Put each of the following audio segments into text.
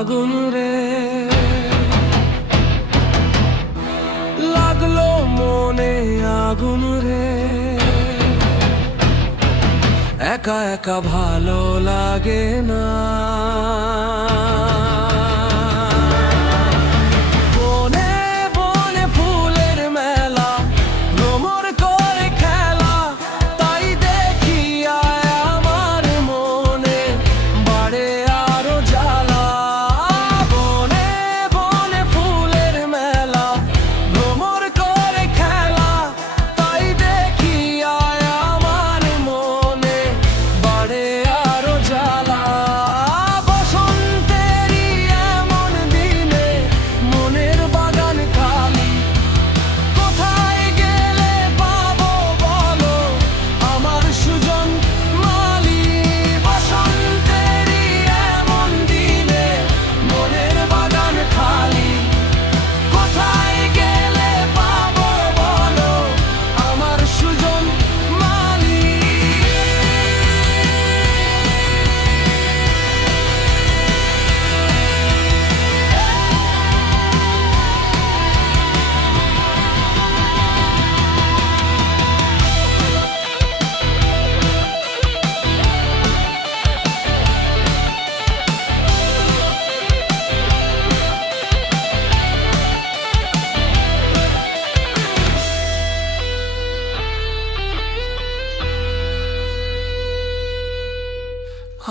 ফাগুন রে, লাগলো মনে আগুন রে, একা একা ভালো লাগে না। বনে বনে ফুলের মেলা, ভ্রমর করে খেলা, তাই দেখি আয় আমার মনে বাড়ে আরো জ্বালা। বনে বনে ফুলের মেলা, ভ্রমর করে খেলা, তাই দেখি আয় আমার মনে বাড়ে আরো জ্বালা। বসন্তেরই এমন দিনে মনের বাগান খালি, কোথায় গেলে পাবো বলো আমার সুজন মালি। বসন্তেরই এমন দিনে মনের বাগান খালি, কোথায় গেলে পাবো বলো আমার সুজন মালি।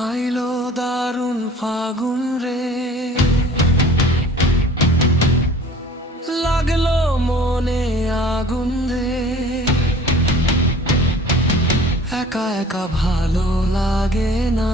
আইলো দারুণ ফাগুন রে, লাগলো মনে আগুন রে, একা একা ভালো লাগে না।